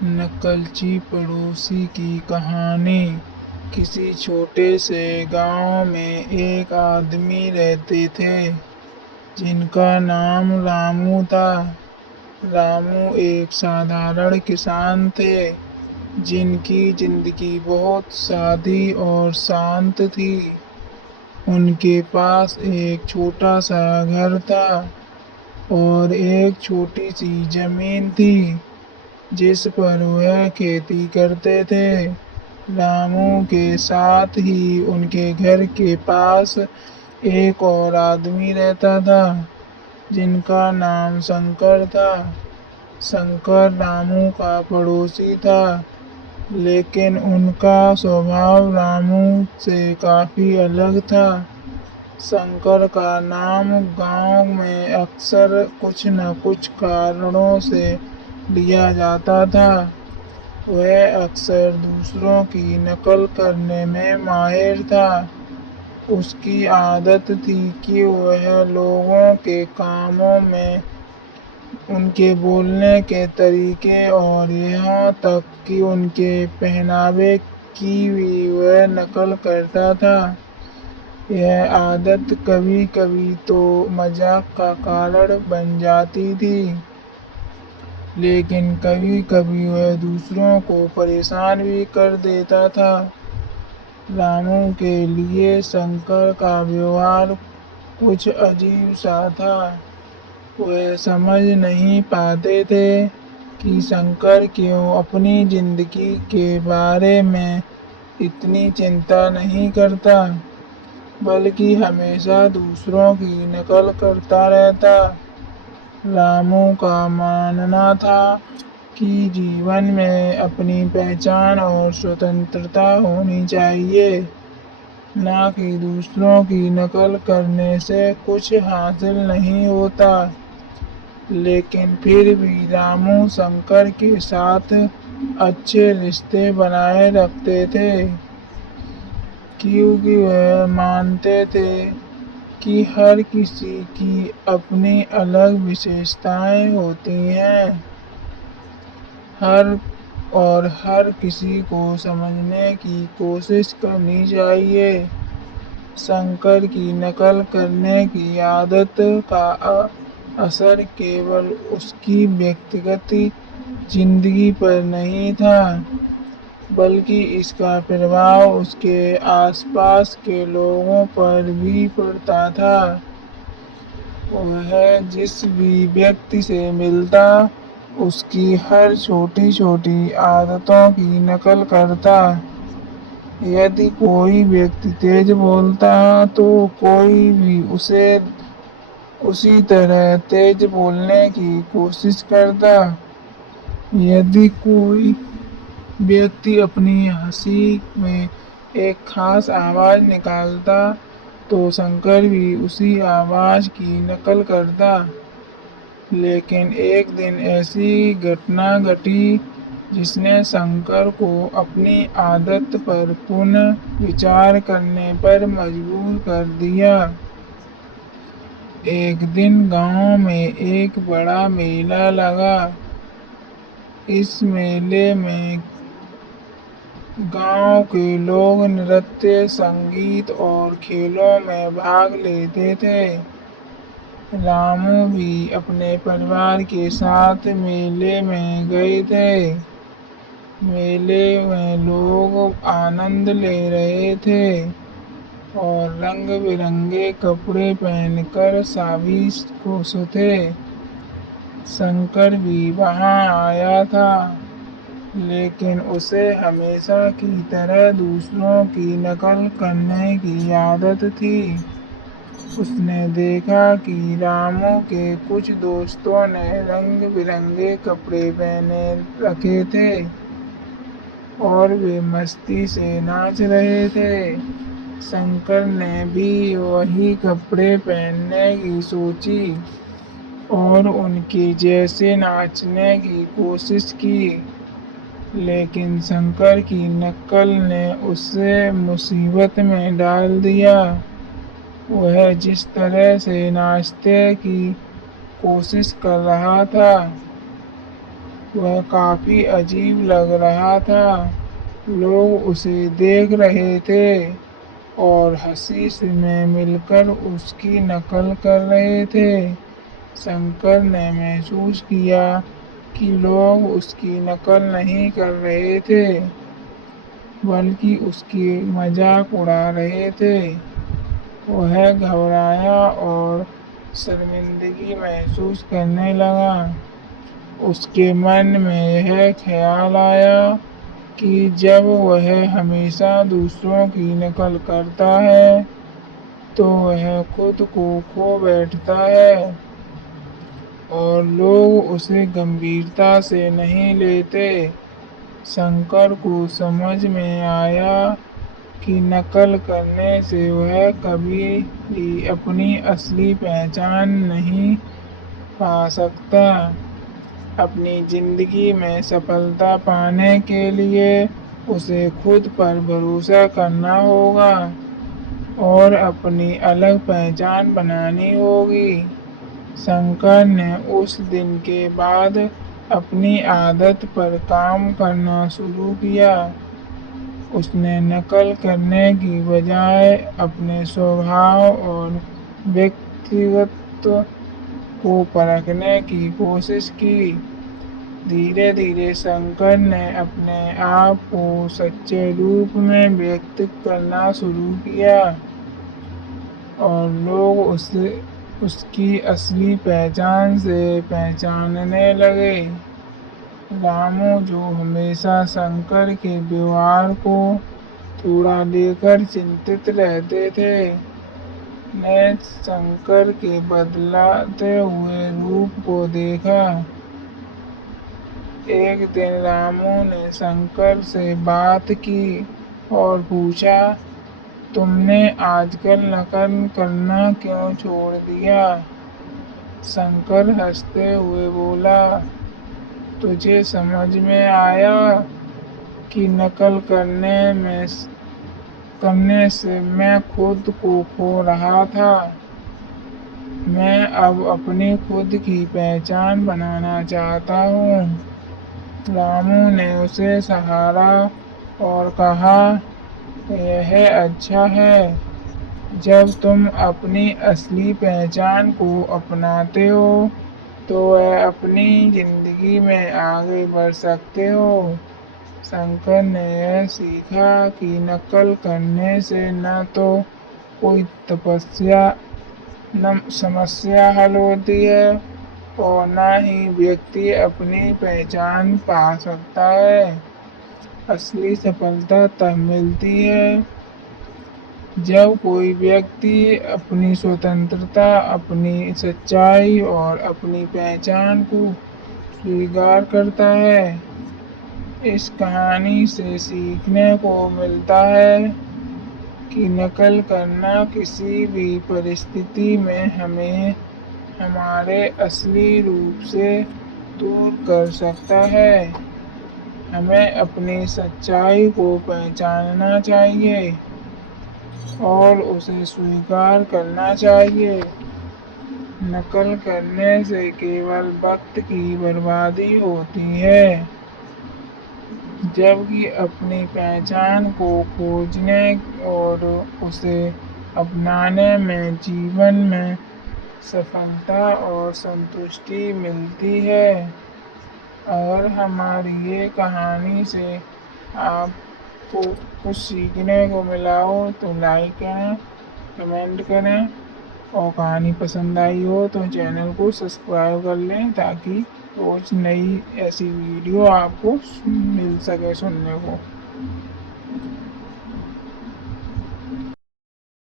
नकलची पड़ोसी की कहानी। किसी छोटे से गांव में एक आदमी रहते थे जिनका नाम रामू था। रामू एक साधारण किसान थे जिनकी जिंदगी बहुत सादी और शांत थी। उनके पास एक छोटा सा घर था और एक छोटी सी जमीन थी जिस पर वह खेती करते थे। रामू के साथ ही उनके घर के पास एक और आदमी रहता था जिनका नाम शंकर था। शंकर रामू का पड़ोसी था, लेकिन उनका स्वभाव रामू से काफी अलग था। शंकर का नाम गांव में अक्सर कुछ न कुछ कारणों से लिया जाता था। वह अक्सर दूसरों की नकल करने में माहिर था। उसकी आदत थी कि वह लोगों के कामों में उनके बोलने के तरीके और यहाँ तक कि उनके पहनावे की भी वह नकल करता था। यह आदत कभी कभी तो मजाक का कारण बन जाती थी, लेकिन कभी कभी वह दूसरों को परेशान भी कर देता था। रामू के लिए शंकर का व्यवहार कुछ अजीब सा था। वे समझ नहीं पाते थे कि शंकर क्यों अपनी जिंदगी के बारे में इतनी चिंता नहीं करता, बल्कि हमेशा दूसरों की नकल करता रहता। रामू का मानना था कि जीवन में अपनी पहचान और स्वतंत्रता होनी चाहिए, ना कि दूसरों की नकल करने से कुछ हासिल नहीं होता। लेकिन फिर भी रामू शंकर के साथ अच्छे रिश्ते बनाए रखते थे, क्योंकि वह मानते थे कि हर किसी की अपनी अलग विशेषताएं होती हैं। हर किसी को समझने की कोशिश करनी चाहिए। शंकर की नकल करने की आदत का असर केवल उसकी व्यक्तिगत जिंदगी पर नहीं था, बल्कि इसका प्रभाव उसके आसपास के लोगों पर भी पड़ता था। वह जिस भी व्यक्ति से मिलता, उसकी हर छोटी छोटी आदतों की नकल करता। यदि कोई व्यक्ति तेज बोलता, तो कोई भी उसे उसी तरह तेज बोलने की कोशिश करता। यदि कोई व्यक्ति अपनी हंसी में एक खास आवाज निकालता, तो शंकर भी उसी आवाज की नकल करता। लेकिन एक दिन ऐसी घटना घटी जिसने शंकर को अपनी आदत पर पुनः विचार करने पर मजबूर कर दिया। एक दिन गांव में एक बड़ा मेला लगा। इस मेले में गांव के लोग नृत्य, संगीत और खेलों में भाग लेते थे। रामू भी अपने परिवार के साथ मेले में गए थे। मेले में लोग आनंद ले रहे थे और रंग बिरंगे कपड़े पहनकर सभी खुश थे। शंकर भी वहां आया था, लेकिन उसे हमेशा की तरह दूसरों की नकल करने की आदत थी। उसने देखा कि रामू के कुछ दोस्तों ने रंग बिरंगे कपड़े पहने रखे थे और वे मस्ती से नाच रहे थे। शंकर ने भी वही कपड़े पहनने की सोची और उनके जैसे नाचने की कोशिश की, लेकिन शंकर की नकल ने उसे मुसीबत में डाल दिया। वह जिस तरह से नाचने की कोशिश कर रहा था, वह काफी अजीब लग रहा था। लोग उसे देख रहे थे और हंसी से में मिलकर उसकी नकल कर रहे थे। शंकर ने महसूस किया कि लोग उसकी नकल नहीं कर रहे थे, बल्कि उसकी मजाक उड़ा रहे थे। वह घबराया और शर्मिंदगी महसूस करने लगा। उसके मन में यह ख्याल आया कि जब वह हमेशा दूसरों की नकल करता है तो वह खुद को खो बैठता है और लोग उसे गंभीरता से नहीं लेते। शंकर को समझ में आया कि नकल करने से वह कभी भी अपनी असली पहचान नहीं पा सकता। अपनी जिंदगी में सफलता पाने के लिए उसे खुद पर भरोसा करना होगा और अपनी अलग पहचान बनानी होगी। शंकर ने उस दिन के बाद अपनी आदत पर काम करना शुरू किया। उसने नकल करने की बजाय अपने स्वभाव और व्यक्तित्व को परखने की कोशिश की। धीरे धीरे शंकर ने अपने आप को सच्चे रूप में व्यक्त करना शुरू किया और लोग उसे उसकी असली पहचान से पहचानने लगे। रामू, जो हमेशा शंकर के व्यवहार को थोड़ा लेकर चिंतित रहते थे, ने शंकर के बदलते हुए रूप को देखा। एक दिन रामू ने शंकर से बात की और पूछा, तुमने आजकल नकल करना क्यों छोड़ दिया? शंकर हंसते हुए बोला, तुझे समझ में आया कि नकल करने से मैं खुद को खो रहा था। मैं अब अपनी खुद की पहचान बनाना चाहता हूँ। रामू ने उसे सहारा और कहा, यह अच्छा है। जब तुम अपनी असली पहचान को अपनाते हो तो वह अपनी जिंदगी में आगे बढ़ सकते हो। शंकर ने यह सीखा कि नकल करने से न तो कोई समस्या हल होती है और न ही व्यक्ति अपनी पहचान पा सकता है। असली सफलता तब मिलती है जब कोई व्यक्ति अपनी स्वतंत्रता, अपनी सच्चाई और अपनी पहचान को स्वीकार करता है। इस कहानी से सीखने को मिलता है कि नकल करना किसी भी परिस्थिति में हमें हमारे असली रूप से दूर कर सकता है। हमें अपनी सच्चाई को पहचानना चाहिए और उसे स्वीकार करना चाहिए। नकल करने से केवल वक्त की बर्बादी होती है, जबकि अपनी पहचान को खोजने और उसे अपनाने में जीवन में सफलता और संतुष्टि मिलती है। अगर हमारी ये कहानी से आपको कुछ सीखने को मिला हो तो लाइक करें, कमेंट करें और कहानी पसंद आई हो तो चैनल को सब्सक्राइब कर लें ताकि रोज नई ऐसी वीडियो आपको मिल सके सुनने को।